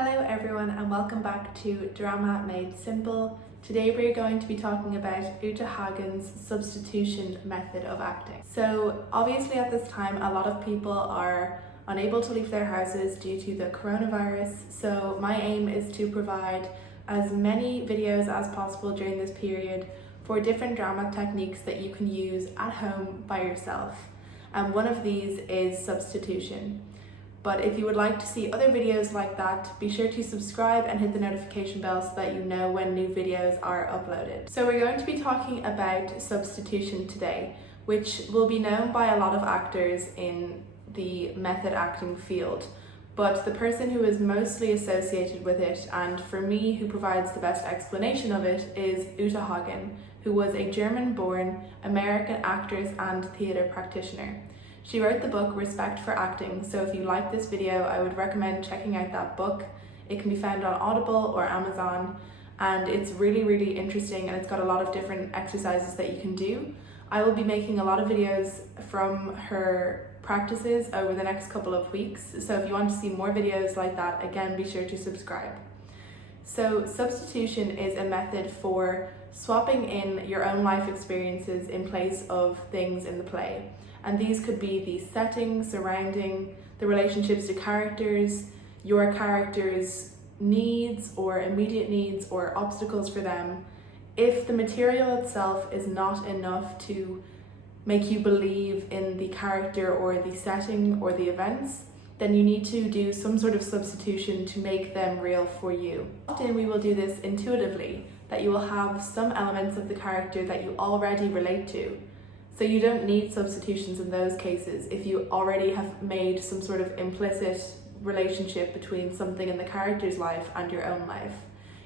Hello everyone and welcome back to Drama Made Simple. Today we're going to be talking about Uta Hagen's substitution method of acting. So obviously at this time a lot of people are unable to leave their houses due to the coronavirus, so my aim is to provide as many videos as possible during this period for different drama techniques that you can use at home by yourself. And one of these is substitution. But if you would like to see other videos like that, be sure to subscribe and hit the notification bell so that you know when new videos are uploaded. So we're going to be talking about substitution today, which will be known by a lot of actors in the method acting field. But the person who is mostly associated with it, and for me who provides the best explanation of it, is Uta Hagen, who was a German-born American actress and theatre practitioner. She wrote the book Respect for Acting, so if you like this video, I would recommend checking out that book. It can be found on Audible or Amazon, and it's really interesting, and it's got a lot of different exercises that you can do. I will be making a lot of videos from her practices over the next couple of weeks, so if you want to see more videos like that, again, be sure to subscribe. So substitution is a method for swapping in your own life experiences in place of things in the play. And these could be the setting surrounding the relationships to characters, your character's needs or immediate needs or obstacles for them. If the material itself is not enough to make you believe in the character or the setting or the events, then you need to do some sort of substitution to make them real for you. Often we will do this intuitively, that you will have some elements of the character that you already relate to. So you don't need substitutions in those cases if you already have made some sort of implicit relationship between something in the character's life and your own life.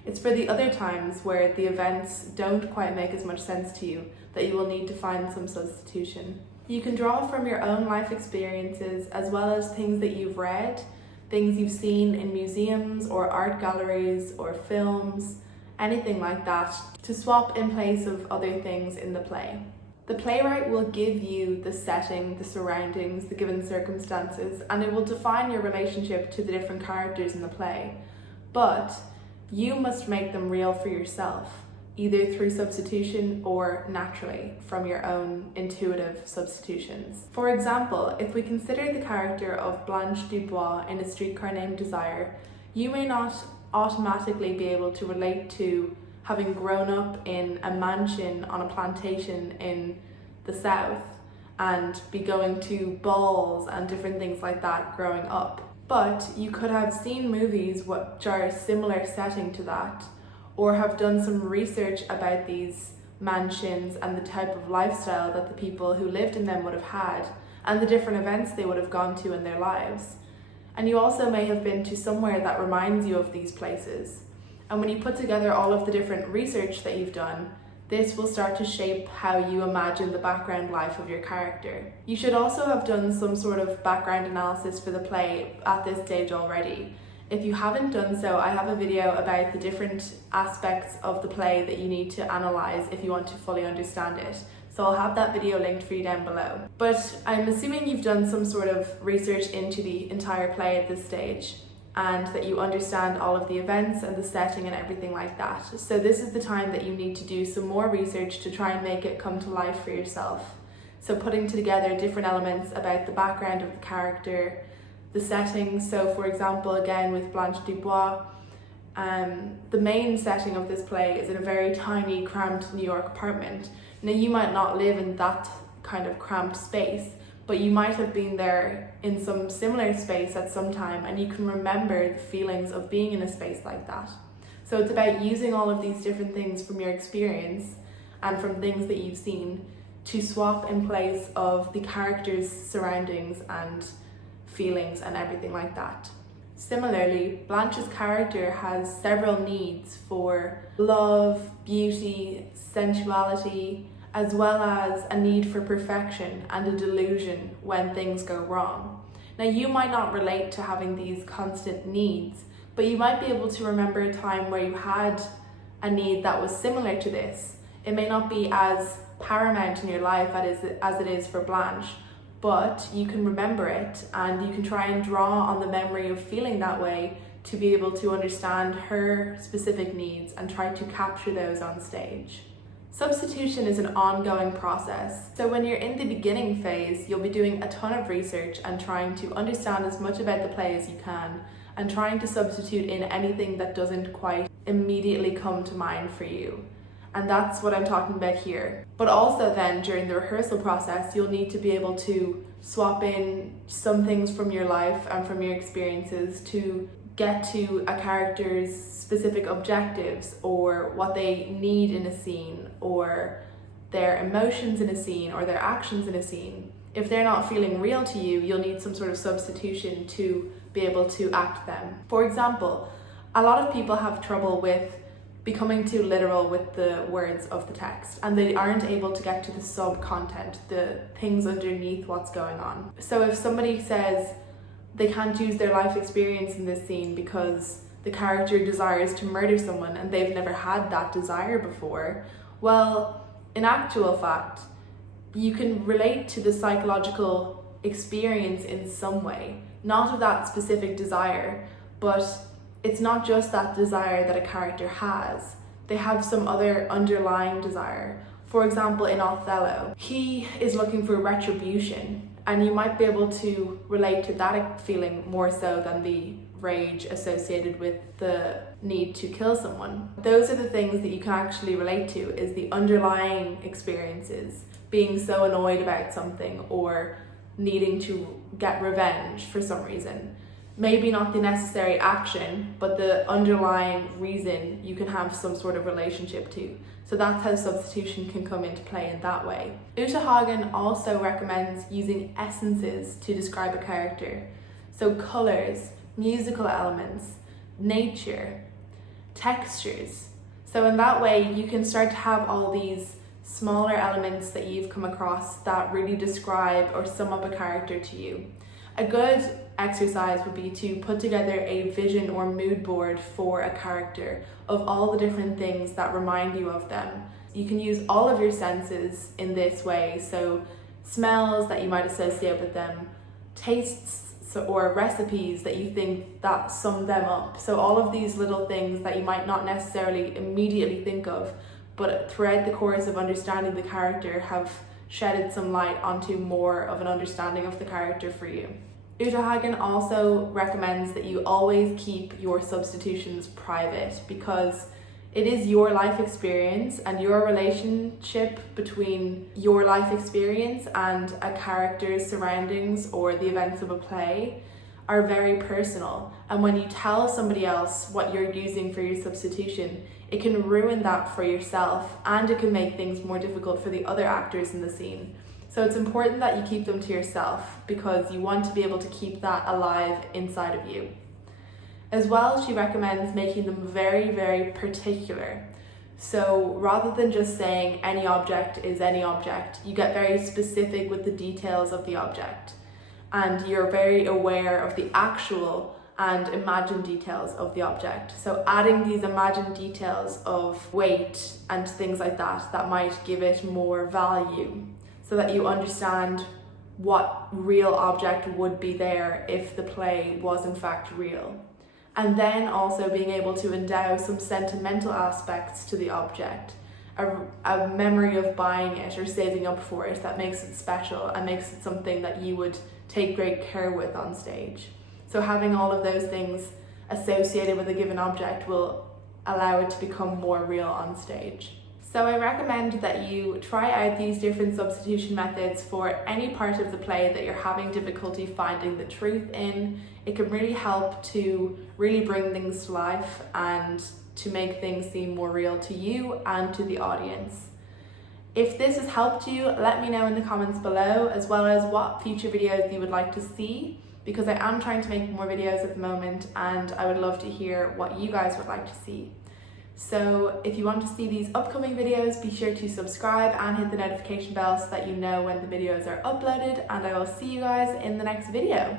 It's for the other times where the events don't quite make as much sense to you that you will need to find some substitution. You can draw from your own life experiences as well as things that you've read, things you've seen in museums or art galleries or films, anything like that, to swap in place of other things in the play. The playwright will give you the setting, the surroundings, the given circumstances, and it will define your relationship to the different characters in the play. But you must make them real for yourself, either through substitution or naturally from your own intuitive substitutions. For example, if we consider the character of Blanche Dubois in A Streetcar Named Desire, you may not automatically be able to relate to having grown up in a mansion on a plantation in the south and be going to balls and different things like that growing up. But you could have seen movies which are a similar setting to that, or have done some research about these mansions and the type of lifestyle that the people who lived in them would have had and the different events they would have gone to in their lives. And you also may have been to somewhere that reminds you of these places. And when you put together all of the different research that you've done, this will start to shape how you imagine the background life of your character. You should also have done some sort of background analysis for the play at this stage already. If you haven't done so, I have a video about the different aspects of the play that you need to analyze if you want to fully understand it. So I'll have that video linked for you down below. But I'm assuming you've done some sort of research into the entire play at this stage, and that you understand all of the events and the setting and everything like that. So this is the time that you need to do some more research to try and make it come to life for yourself. So putting together different elements about the background of the character, the setting. So for example, again with Blanche Dubois, the main setting of this play is in a very tiny, cramped New York apartment. Now you might not live in that kind of cramped space, but you might have been there in some similar space at some time, and you can remember the feelings of being in a space like that. So it's about using all of these different things from your experience and from things that you've seen to swap in place of the character's surroundings and feelings and everything like that. Similarly, Blanche's character has several needs for love, beauty, sensuality, as well as a need for perfection and a delusion when things go wrong. Now you might not relate to having these constant needs, but you might be able to remember a time where you had a need that was similar to this. It may not be as paramount in your life as it is for Blanche, but you can remember it and you can try and draw on the memory of feeling that way to be able to understand her specific needs and try to capture those on stage. Substitution is an ongoing process. So when you're in the beginning phase, you'll be doing a ton of research and trying to understand as much about the play as you can, and trying to substitute in anything that doesn't quite immediately come to mind for you. And that's what I'm talking about here. But also then during the rehearsal process, you'll need to be able to swap in some things from your life and from your experiences to get to a character's specific objectives, or what they need in a scene, or their emotions in a scene, or their actions in a scene. If they're not feeling real to you, you'll need some sort of substitution to be able to act them. For example, a lot of people have trouble with becoming too literal with the words of the text, and they aren't able to get to the sub-content, the things underneath what's going on. So if somebody says they can't use their life experience in this scene because the character desires to murder someone and they've never had that desire before, well, in actual fact, you can relate to the psychological experience in some way, not of that specific desire, but it's not just that desire that a character has. They have some other underlying desire. For example, in Othello, he is looking for retribution, and you might be able to relate to that feeling more so than the rage associated with the need to kill someone. Those are the things that you can actually relate to, is the underlying experiences, being so annoyed about something or needing to get revenge for some reason. Maybe not the necessary action, but the underlying reason you can have some sort of relationship to. So that's how substitution can come into play in that way. Uta Hagen also recommends using essences to describe a character. So colors, musical elements, nature, textures. So in that way, you can start to have all these smaller elements that you've come across that really describe or sum up a character to you. A good exercise would be to put together a vision or mood board for a character of all the different things that remind you of them. You can use all of your senses in this way, so smells that you might associate with them, tastes or recipes that you think that sum them up. So all of these little things that you might not necessarily immediately think of, but throughout the course of understanding the character have shedded some light onto more of an understanding of the character for you. Uta Hagen also recommends that you always keep your substitutions private, because it is your life experience, and your relationship between your life experience and a character's surroundings or the events of a play are very personal. And when you tell somebody else what you're using for your substitution, it can ruin that for yourself, and it can make things more difficult for the other actors in the scene. So it's important that you keep them to yourself, because you want to be able to keep that alive inside of you. As well, she recommends making them very, very particular. So rather than just saying any object is any object, you get very specific with the details of the object, and you're very aware of the actual and imagined details of the object. So adding these imagined details of weight and things like that might give it more value, so that you understand what real object would be there if the play was in fact real. And then also being able to endow some sentimental aspects to the object, a memory of buying it or saving up for it that makes it special and makes it something that you would take great care with on stage. So having all of those things associated with a given object will allow it to become more real on stage. So I recommend that you try out these different substitution methods for any part of the play that you're having difficulty finding the truth in. It can really help to really bring things to life and to make things seem more real to you and to the audience. If this has helped you, let me know in the comments below, as well as what future videos you would like to see, because I am trying to make more videos at the moment and I would love to hear what you guys would like to see. So if you want to see these upcoming videos, be sure to subscribe and hit the notification bell so that you know when the videos are uploaded, and I will see you guys in the next video.